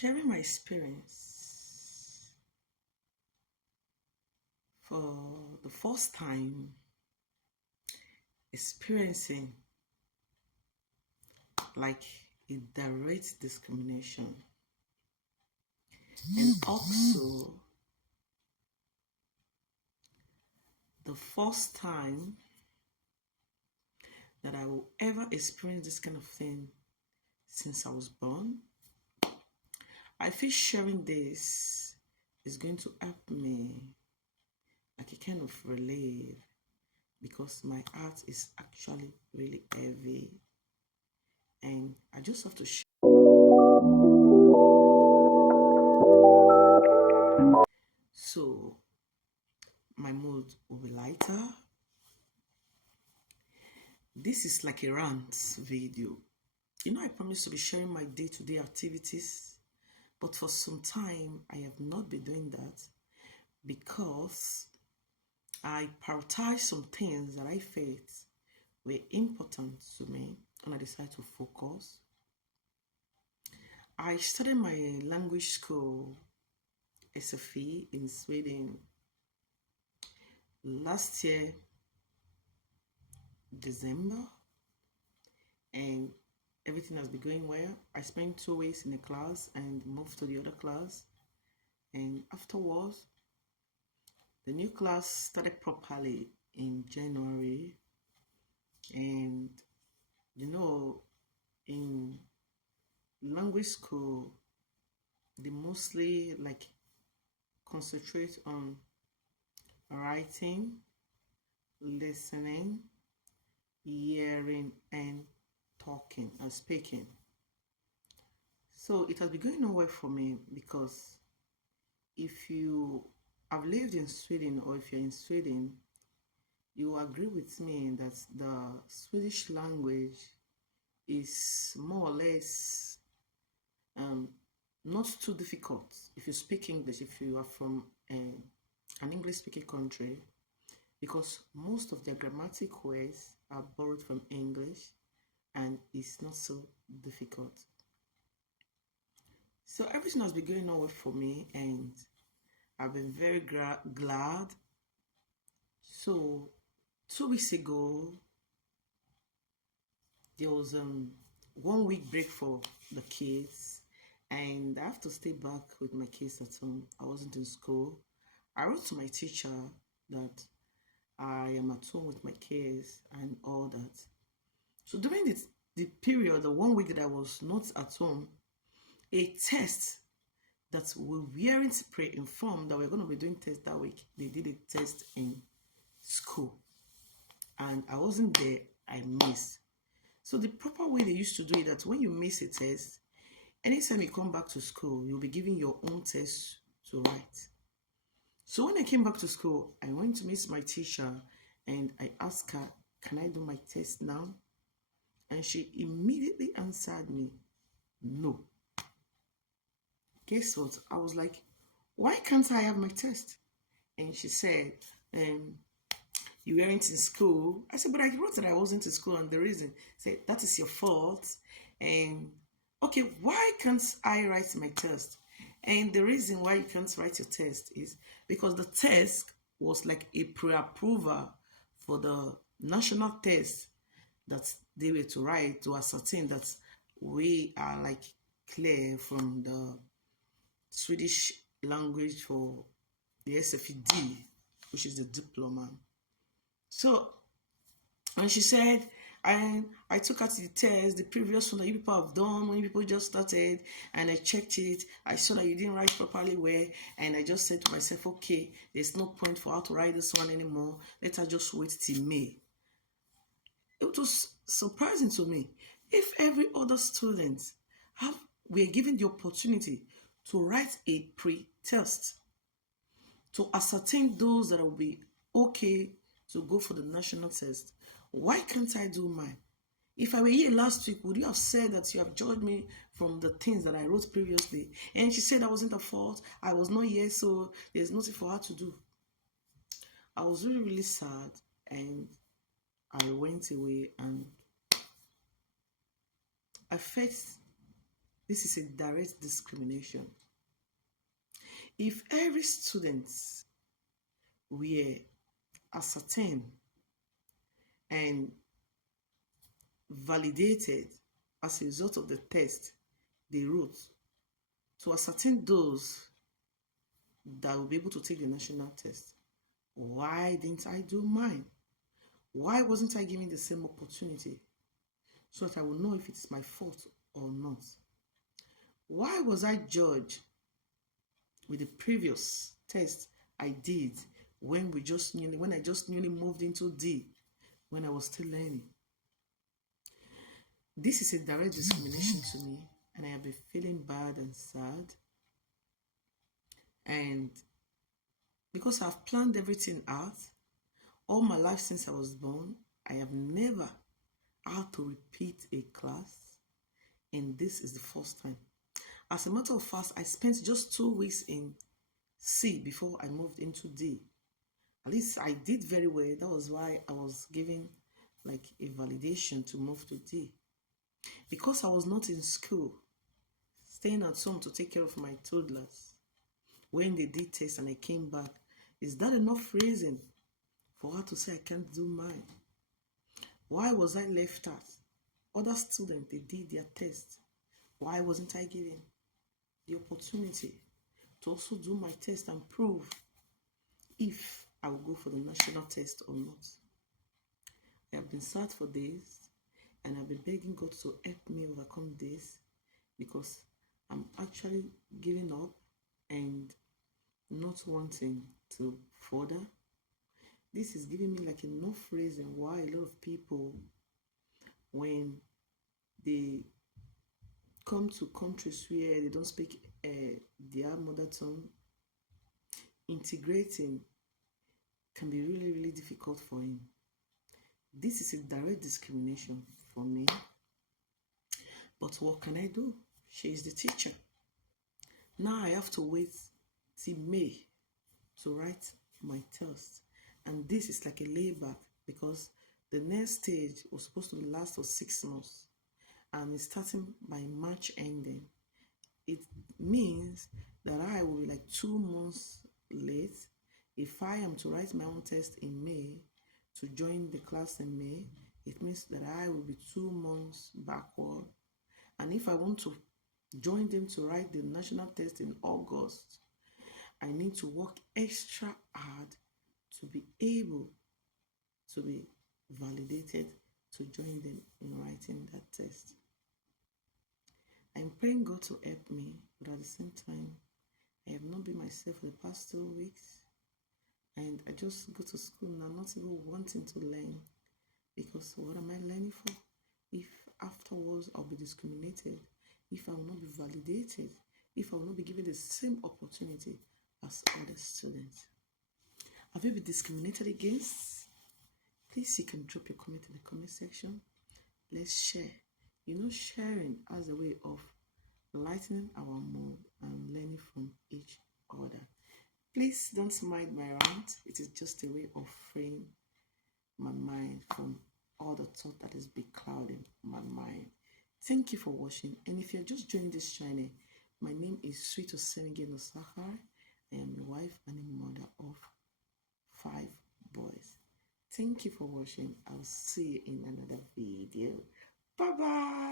sharing my experience for the first time experiencing like a direct discrimination, and also the first time that I will ever experience this kind of thing since I was born. I feel sharing this is going to help me like a kind of relief, because my heart is actually really heavy and I just have to share. So my mood will be lighter. This is like a rant video. I promised to be sharing my day-to-day activities, but for some time I have not been doing that because I prioritized some things that I felt were important to me, and I decided to focus. I started my language school SFE in Sweden last year, December, and everything has been going well. I spent 2 weeks in a class and moved to the other class, and afterwards the new class started properly in January. And in language school they mostly like concentrate on writing, listening, hearing, and talking and speaking. So it has been going on well for me, because if you have lived in Sweden, or if you're in Sweden, you will agree with me that the Swedish language is more or less not too difficult if you speak English, if you are from an English speaking country, because most of their grammatic words are borrowed from English and it's not so difficult. So everything has been going on well for me and I've been very glad. So 2 weeks ago there was 1 week break for the kids, and I have to stay back with my kids at home. I wasn't in school. I wrote to my teacher that I am at home with my kids and all that. So during the period, the 1 week that I was not at home, a test that we weren't pre-informed that we're going to be doing tests that week, they did a test in school and I wasn't there. I missed. So the proper way they used to do it, that when you miss a test, anytime you come back to school, you'll be given your own test to write. So when I came back to school, I went to meet my teacher and I asked her, can I do my test now? And she immediately answered me, no. Guess what? I was like, why can't I have my test? And she said, you weren't in school. I said, but I wrote that I wasn't in school, and the reason, said, that is your fault. And okay, why can't I write my test? And the reason why you can't write your test is because the test was like a pre-approval for the national test that they were to write, to ascertain that we are like clear from the Swedish language for the SFED, which is the diploma. So when she said, I took out the test, the previous one that you people have done when you people just started, and I checked it, I saw that you didn't write properly well, and I just said to myself, okay, there's no point for her to write this one anymore, let her just wait till May. It was surprising to me. If every other student were given the opportunity to write a pre-test to ascertain those that will be okay to go for the national test, why can't I do mine? If I were here last week, would you have said that you have judged me from the things that I wrote previously? And she said I wasn't her fault, I was not here, so there's nothing for her to do. I was really, really sad, and I went away and I felt This is a direct discrimination. If every student were ascertained and validated as a result of the test they wrote to ascertain those that will be able to take the national test, why didn't I do mine? Why wasn't I given the same opportunity so that I will know if it's my fault or not? Why was I judged with the previous test I did when I just newly moved into D, when I was still learning? This is a direct discrimination to me, and I have been feeling bad and sad. And because I've planned everything out, all my life since I was born, I have never had to repeat a class, and this is the first time. As a matter of fact, I spent just 2 weeks in C before I moved into D. At least I did very well. That was why I was given like a validation to move to D. Because I was not in school, staying at home to take care of my toddlers, when they did test and I came back, is that enough reason for her to say I can't do mine? Why was I left out? Other students, they did their test. Why wasn't I given the opportunity to also do my test and prove if I will go for the national test or not? I have been sad for days, and I've been begging God to help me overcome this, because I'm actually giving up and not wanting to further. This is giving me like enough reason why a lot of people, when they come to countries where they don't speak their mother tongue, integrating can be really, really difficult for him. This is a direct discrimination for me. But what can I do? She is the teacher. Now I have to wait till May to write my test. And this is like a layback, because the next stage was supposed to last for 6 months. And it's starting by March ending. It means that I will be like 2 months late. If I am to write my own test in May, to join the class in May, it means that I will be 2 months backward. And if I want to join them to write the national test in August, I need to work extra hard to be able to be validated to join them in writing that test. I'm praying God to help me, but at the same time, I have not been myself for the past 2 weeks. And I just go to school now, not even wanting to learn, because what am I learning for? If afterwards I'll be discriminated, if I will not be validated, if I will not be given the same opportunity as other students. Have you been discriminated against? Please, you can drop your comment in the comment section. Let's share. Sharing as a way of lightening our mood and learning from each other. Please don't mind my rant. It is just a way of freeing my mind from all the thought that is beclouding my mind. Thank you for watching. And if you're just joining this channel, my name is Sweet Osemige Nosahar. I am a wife and a mother of 5 boys. Thank you for watching. I'll see you in another video. Bye-bye.